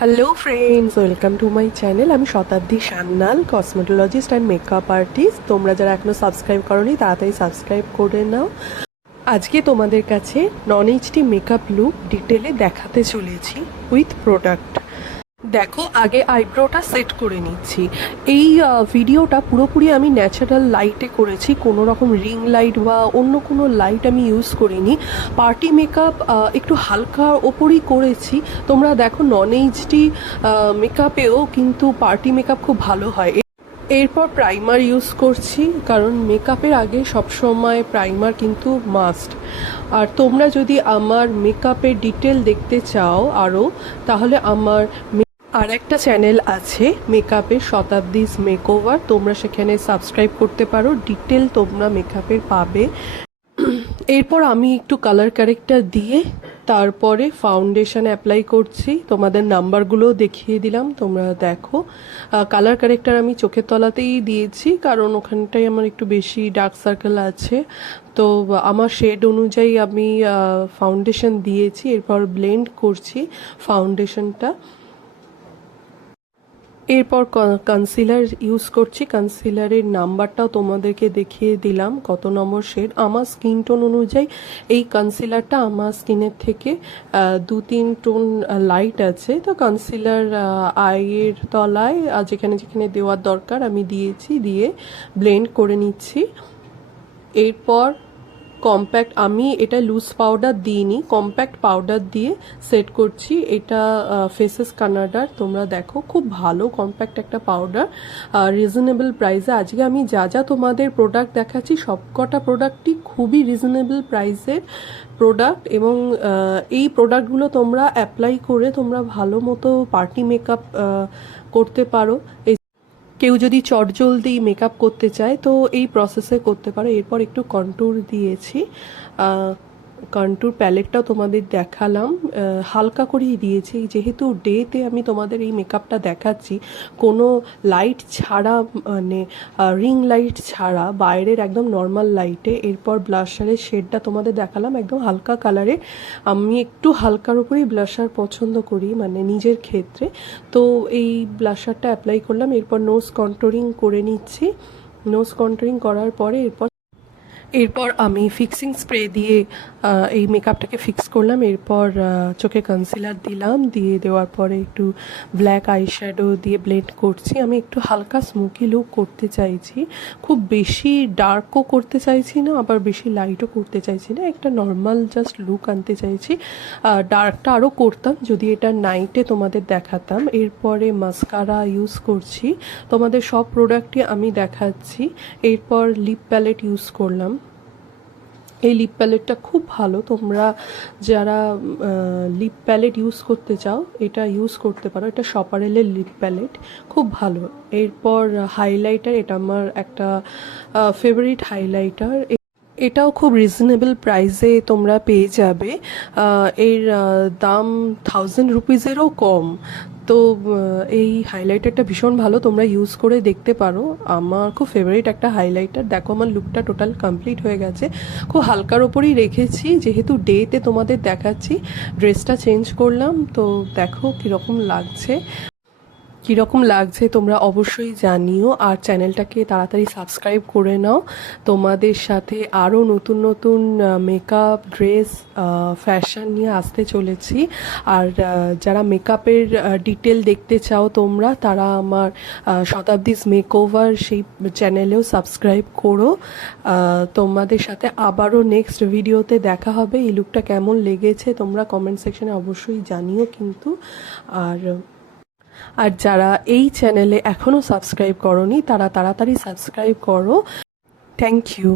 Hello friends, welcome to my channel. আমি শতাব্দী Sanyal, cosmetologist and makeup artist. তোমরা যারা এখনও সাবস্ক্রাইব করোনি তাড়াতাড়ি সাবস্ক্রাইব করে নাও। আজকে তোমাদের কাছে নন এইচডি মেকআপ লুক ডিটেলে দেখাতে চলেছি উইথ প্রোডাক্ট। দেখো, আগে আইব্রোটা সেট করে নিচ্ছি। এই ভিডিওটা পুরোপুরি আমি ন্যাচারাল লাইটে করেছি, কোনো রকম রিং লাইট বা অন্য কোনো লাইট আমি ইউজ করিনি। পার্টি মেকআপ একটু হালকা ওপরই করেছি। তোমরা দেখো, নন এইচডি মেকআপেও কিন্তু পার্টি মেকআপ খুব ভালো হয়। এরপর প্রাইমার ইউজ করছি, কারণ মেকআপের আগে সবসময় প্রাইমার কিন্তু মাস্ট। আর তোমরা যদি আমার মেকআপের ডিটেল দেখতে চাও আরও, তাহলে আমার আর একটা চ্যানেল আছে মেকআপের, শতাব্দীস মেকওভার। তোমরা সেখানে সাবস্ক্রাইব করতে পারো, ডিটেল তোমরা মেকআপের পাবে। এরপর আমি একটু কালার কারেক্টার দিয়ে তারপরে ফাউন্ডেশন অ্যাপ্লাই করছি। তোমাদের নাম্বারগুলো দেখিয়ে দিলাম, তোমরা দেখো। কালার কারেক্টার আমি চোখের তলাতেই দিয়েছি, কারণ ওখানটাই আমার একটু বেশি ডার্ক সার্কেল আছে। তো আমার শেড অনুযায়ী আমি ফাউন্ডেশন দিয়েছি। এরপর ব্লেন্ড করছি ফাউন্ডেশনটা। এরপর কনসিলার ইউজ করছি। কনসিলারের নাম্বারটাও তোমাদেরকে দেখিয়ে দিলাম, কত নম্বর শেড। আমার স্কিন টোন অনুযায়ী এই কনসিলারটা আমার স্কিনের থেকে 2-3 টোন লাইট আছে। তো কনসিলার আইয়ের তলায় যেখানে যেখানে দেওয়ার দরকার আমি দিয়েছি, দিয়ে ব্লেন্ড করে নিচ্ছি। এরপর কম্প্যাক্ট, আমি এটা লুজ পাউডার দিইনি, কম্প্যাক্ট পাউডার দিয়ে সেট করছি। এটা ফেসেস কানাডার। তোমরা দেখো, খুব ভালো কম্প্যাক্ট একটা পাউডার, রিজনেবল প্রাইসে। আজকে আমি যা যা তোমাদের প্রোডাক্ট দেখাচ্ছি সবকটা প্রোডাক্টই খুবই রিজনেবল প্রাইসের প্রোডাক্ট, এবং এই প্রোডাক্টগুলো তোমরা অ্যাপ্লাই করে তোমরা ভালো মতো পার্টি মেকআপ করতে পারো। কেউ যদি চটজলদি মেকআপ করতে চায় তো এই প্রসেসে করতে পারো। এরপর একটু কন্ট্যুর দিয়েছি, কন্ট্যুর প্যালেটটাও তোমাদের দেখালাম, হালকা করেই দিয়েছি। যেহেতু ডেতে আমি তোমাদের এই মেকআপটা দেখাচ্ছি কোনো লাইট ছাড়া, মানে রিং লাইট ছাড়া, বাইরের একদম নর্মাল লাইটে। এরপর ব্লাশারের শেডটা তোমাদের দেখালাম, একদম হালকা কালারে। আমি একটু হালকার উপরেই ব্লাশার পছন্দ করি, মানে নিজের ক্ষেত্রে। তো এই ব্লাশারটা অ্যাপ্লাই করলাম। এরপর নোজ কন্ট্যুরিং করে নিচ্ছি। নোজ কন্ট্যুরিং করার পরে এরপর আমি ফিক্সিং স্প্রে দিয়ে এই মেকআপটাকে ফিক্স করলাম। এরপর চোখে কনসিলার দিলাম, দিয়ে দেওয়ার পরে একটু ব্ল্যাক আইশ্যাডো দিয়ে ব্লেন্ড করছি। আমি একটু হালকা স্মোকি লুক করতে চাইছি, খুব বেশি ডার্কও করতে চাইছি না, আবার বেশি লাইটও করতে চাইছি না, একটা নর্মাল জাস্ট লুক আনতে চাইছি। ডার্কটা আরও করতাম যদি এটা নাইটে তোমাদের দেখাতাম। এরপরে মাস্কারা ইউজ করছি, তোমাদের সব প্রোডাক্টই আমি দেখাচ্ছি। এরপর লিপ প্যালেট ইউজ করলাম। এই লিপ প্যালেটটা খুব ভালো, তোমরা যারা লিপ প্যালেট ইউজ করতে চাও এটা ইউজ করতে পারো। এটা শপারেলের লিপ প্যালেট, খুব ভালো। এরপর হাইলাইটার, এটা আমার একটা ফেভারিট হাইলাইটার। এটাও খুব রিজনেবল প্রাইসে তোমরা পেয়ে যাবে। এর দাম 1000 রুপিজেরও কম। তো এই হাইলাইটারটা ভীষণ ভালো, তোমরা ইউজ করে দেখতে পারো। আমার খুব ফেভারিট একটা হাইলাইটার। দেখো, আমার লুকটা টোটাল কমপ্লিট হয়ে গেছে। খুব হালকার ওপরই রেখেছি, যেহেতু ডেতে তোমাদের দেখাচ্ছি। ড্রেসটা চেঞ্জ করলাম, তো দেখো কীরকম লাগছে তোমরা অবশ্যই জানিও। আর চ্যানেলটাকে তাড়াতাড়ি সাবস্ক্রাইব করে নাও। তোমাদের সাথে আরও নতুন নতুন মেকআপ, ড্রেস, ফ্যাশন নিয়ে আসতে চলেছি। আর যারা মেকআপের ডিটেল দেখতে চাও তোমরা, তারা আমার শতাব্দীস মেকওভার সেই চ্যানেলেও সাবস্ক্রাইব করো। তোমাদের সাথে আবারও নেক্সট ভিডিওতে দেখা হবে। এই লুকটা কেমন লেগেছে তোমরা কমেন্ট সেকশনে অবশ্যই জানিও কিন্তু। আর যারা এই চ্যানেলে এখনও সাবস্ক্রাইব করোনি তারা তাড়াতাড়ি সাবস্ক্রাইব করো। Thank you.